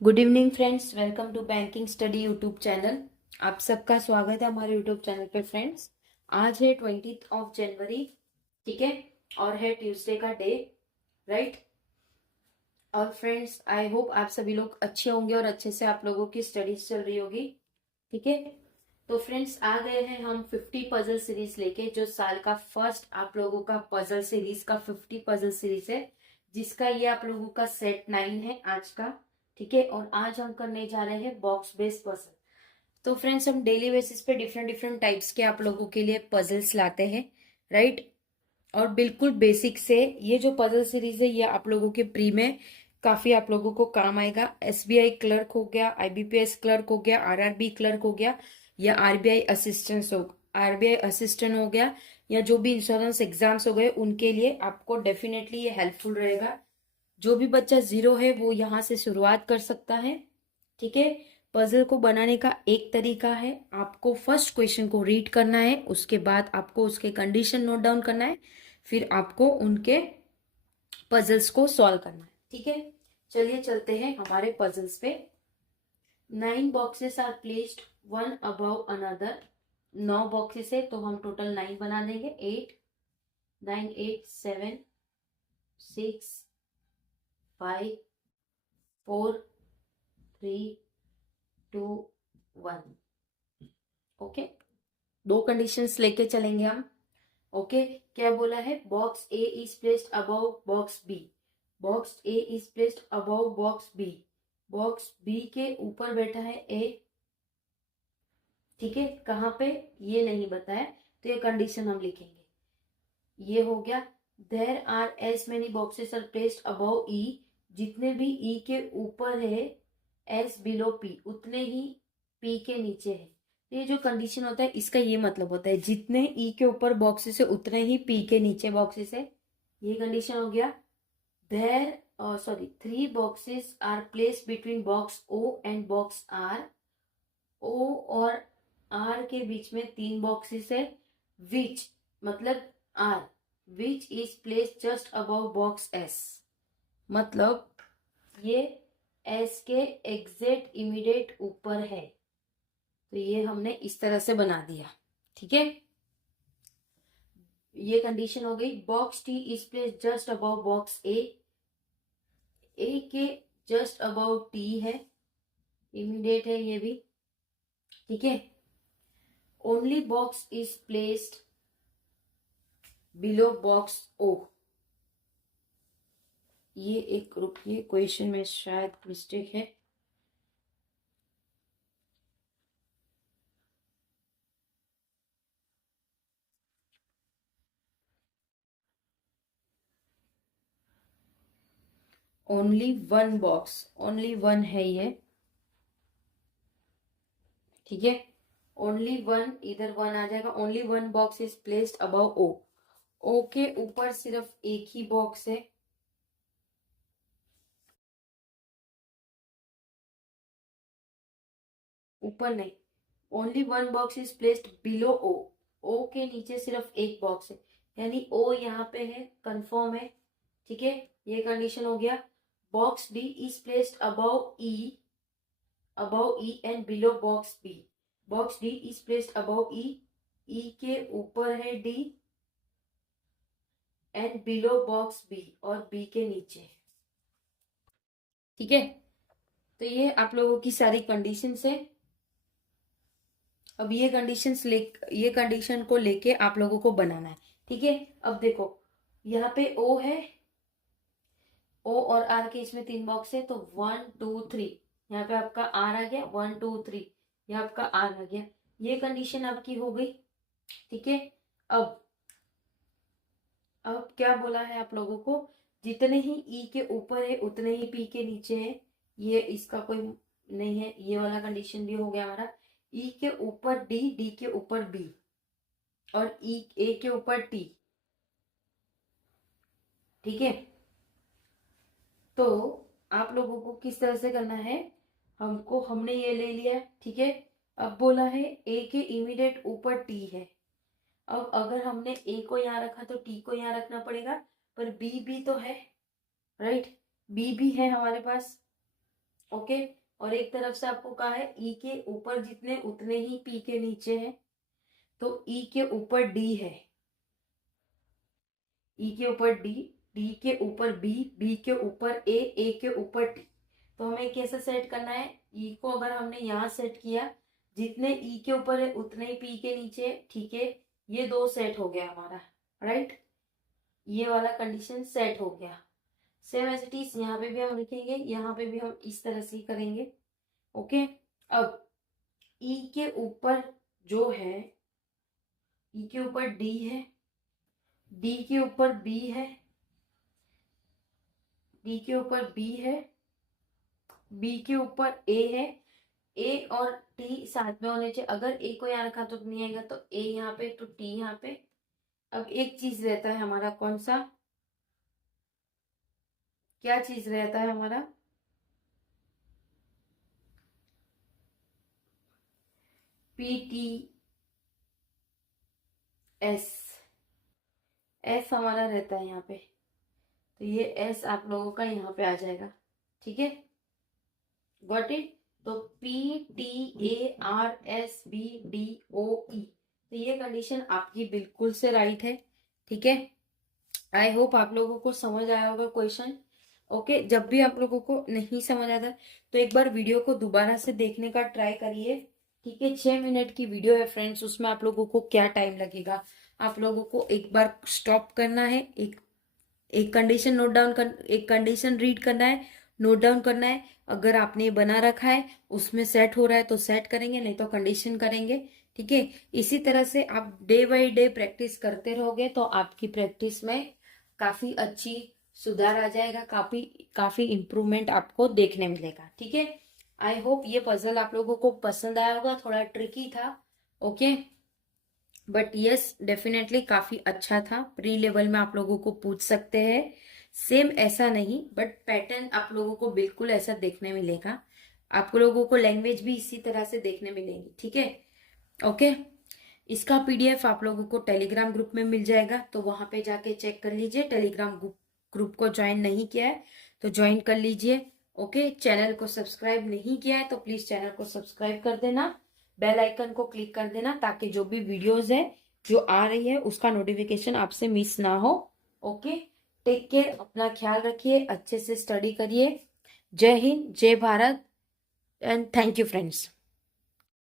Good evening friends, welcome to banking study YouTube channel. आप सबका स्वागत है हमारे यूट्यूब चैनल पे फ्रेंड्स। आज है 20 जनवरी, ठीक है, और है ट्यूसडे का डे, राइट। और फ्रेंड्स, आई होप आप सभी लोग अच्छे होंगे और अच्छे से आप लोगों की स्टडीज चल रही होगी, ठीक है। तो फ्रेंड्स, आ गए हैं हम 50 पजल सीरीज लेके, जो साल का फर्स्ट आप लोगों का पजल सीरीज का 50 पजल सीरीज है, जिसका ये आप लोगों का सेट 9 है आज का, ठीक है। और आज हम करने जा रहे हैं बॉक्स बेस्ड पजल। तो फ्रेंड्स, हम डेली बेसिस पे डिफरेंट डिफरेंट टाइप्स के आप लोगों के लिए पजल्स लाते हैं, राइट। और बिल्कुल बेसिक से ये जो पजल सीरीज है, ये आप लोगों के प्री में काफी आप लोगों को काम आएगा। एसबीआई क्लर्क हो गया, आईबीपीएस क्लर्क हो गया, आरआरबी क्लर्क हो गया, या आरबीआई असिस्टेंट हो गया, या जो भी इंश्योरेंस एग्जाम्स हो गए, उनके लिए आपको डेफिनेटली ये हेल्पफुल रहेगा। जो भी बच्चा जीरो है वो यहाँ से शुरुआत कर सकता है, ठीक है। पजल को बनाने का एक तरीका है, आपको फर्स्ट क्वेश्चन को रीड करना है, उसके बाद आपको उसके कंडीशन नोट डाउन करना है, फिर आपको उनके पजल्स को सॉल्व करना है, ठीक है। चलिए चलते हैं हमारे पजल्स पे। 9 boxes are placed one above another. 9 boxes है तो हम टोटल 9 बना देंगे। 8, 9, 8, 7, 6, 5, 4, 3, 2, 1। ओके, दो कंडीशंस लेके चलेंगे हम। ओके, क्या बोला है? Box A is placed above box B. Box A is placed above box B. Box B के ऊपर बैठा है ए, ठीक है। कहाँ पे ये नहीं बताया, तो ये कंडीशन हम लिखेंगे। ये हो गया। There are as many boxes are placed above E. जितने भी ई के ऊपर है, एस बिलो पी, उतने ही पी के नीचे है। ये जो कंडीशन होता है, इसका ये मतलब होता है जितने ई के ऊपर बॉक्सेस है उतने ही पी के नीचे बॉक्सेस है। ये कंडीशन हो गया। There sorry 3 boxes are placed between box O and box R. O और आर के बीच में 3 बॉक्सेस है। विच मतलब are, which is placed just above box S, मतलब ये एस के एग्जैक्ट इमीडिएट ऊपर है। तो ये हमने इस तरह से बना दिया, ठीक है। ये कंडीशन हो गई। Box T is place just about box A. A के जस्ट अबाउट टी है, इमीडिएट है ये भी, ठीक है। Only box is placed below box O. ये एक, रुकिए, क्वेश्चन में शायद मिस्टेक है। Only one box, only one है ये, ठीक है। ओनली वन, इधर वन आ जाएगा। Only one box is placed above O. O के ऊपर सिर्फ एक ही बॉक्स है, ऊपर नहीं। Only one box is placed below O. O के नीचे सिर्फ एक बॉक्स है, यानी ओ यहाँ पे है, कंफर्म है, ठीक है। ये कंडीशन हो गया। Box D is placed above E and below box B. Box D is placed above E, E के ऊपर है D, and below box B, और बी के नीचे, ठीक है। तो ये आप लोगों की सारी कंडीशंस है। अब ये कंडीशन को लेके आप लोगों को बनाना है, ठीक है। अब देखो, यहाँ पे ओ है, ओ और आर के इसमें 3 बॉक्स है, तो 1, 2, 3, यहाँ पे आपका आर आ गया। 1, 2, 3, यहाँ आपका आर आ गया। ये कंडीशन आपकी हो गई, ठीक है। अब अब क्या बोला है आप लोगों को? जितने ही ई के ऊपर है उतने ही पी के नीचे है। ये इसका कोई नहीं है, ये वाला कंडीशन भी हो गया हमारा। ई के ऊपर डी, डी के ऊपर बी, और ई ए के ऊपर टी, ठीक है। तो आप लोगों को किस तरह से करना है? हमने ये ले लिया, ठीक है। अब बोला है ए के इमीडिएट ऊपर टी है। अब अगर हमने ए को यहाँ रखा तो टी को यहाँ रखना पड़ेगा, पर बी भी तो है, राइट। बी भी है हमारे पास, ओके, और एक तरफ से आपको कहा है ई के ऊपर जितने उतने ही पी के नीचे है, तो ई के ऊपर डी है, ई के ऊपर डी, डी के ऊपर बी, बी के ऊपर ए के ऊपर टी। तो हमें कैसे सेट करना है, ई को अगर हमने यहाँ सेट किया, जितने ई के ऊपर है उतने ही पी के नीचे, ठीक है, ये दो सेट हो गया हमारा, राइट, ये वाला कंडीशन सेट हो गया। सेम एज इट इज यहाँ पे भी हम लिखेंगे, यहाँ पे भी हम इस तरह से ही करेंगे। ओके, अब ई के ऊपर जो है, ई के ऊपर डी है, डी के ऊपर बी है, डी के ऊपर बी है, बी के ऊपर ए है, ए और टी साथ में होने चाहिए। अगर ए को यहाँ रखा तो नहीं आएगा, तो ए यहाँ पे तो टी यहाँ पे। अब एक चीज रहता है हमारा, कौन सा, क्या चीज रहता है हमारा, पी टी एस, एस हमारा रहता है यहाँ पे, तो ये एस आप लोगों का यहाँ पे आ जाएगा, ठीक है, गॉट इट। तो P T A R S B D O E, तो ये कंडीशन आपकी बिल्कुल से राइट है, ठीक है। आई होप आप लोगों को समझ आया होगा क्वेश्चन। ओके, जब भी आप लोगों को नहीं समझ आता तो एक बार वीडियो को दोबारा से देखने का ट्राई करिए, ठीक है। 6 मिनट की वीडियो है फ्रेंड्स, उसमें आप लोगों को क्या टाइम लगेगा, आप लोगों को एक बार स्टॉप करना है, एक कंडीशन नोट डाउन कर, एक कंडीशन रीड करना है, नोट डाउन करना है। अगर आपने ये बना रखा है, उसमें सेट हो रहा है तो सेट करेंगे, नहीं तो कंडीशन करेंगे, ठीक है। इसी तरह से आप डे बाय डे प्रैक्टिस करते रहोगे तो आपकी प्रैक्टिस में काफी अच्छी सुधार आ जाएगा, काफी इम्प्रूवमेंट आपको देखने मिलेगा, ठीक है। आई होप ये पजल आप लोगों को पसंद आया होगा, थोड़ा ट्रिकी था, ओके, बट यस डेफिनेटली काफी अच्छा था। प्री लेवल में आप लोगों को पूछ सकते हैं, सेम ऐसा नहीं बट पैटर्न आप लोगों को बिल्कुल ऐसा देखने मिलेगा, आप लोगों को लैंग्वेज भी इसी तरह से देखने मिलेंगी, ठीक है, ओके। इसका पीडीएफ आप लोगों को टेलीग्राम ग्रुप में मिल जाएगा, तो वहां पे जाके चेक कर लीजिए। टेलीग्राम ग्रुप को ज्वाइन नहीं किया है तो ज्वाइन कर लीजिए, ओके। चैनल को सब्सक्राइब नहीं किया है तो प्लीज चैनल को सब्सक्राइब कर देना, बेल आइकन को क्लिक कर देना, ताकि जो भी वीडियोस है जो आ रही है उसका नोटिफिकेशन आपसे मिस ना हो, ओके। टेक केयर, अपना ख्याल रखिए, अच्छे से स्टडी करिए। जय हिंद, जय Bharat and thank you friends.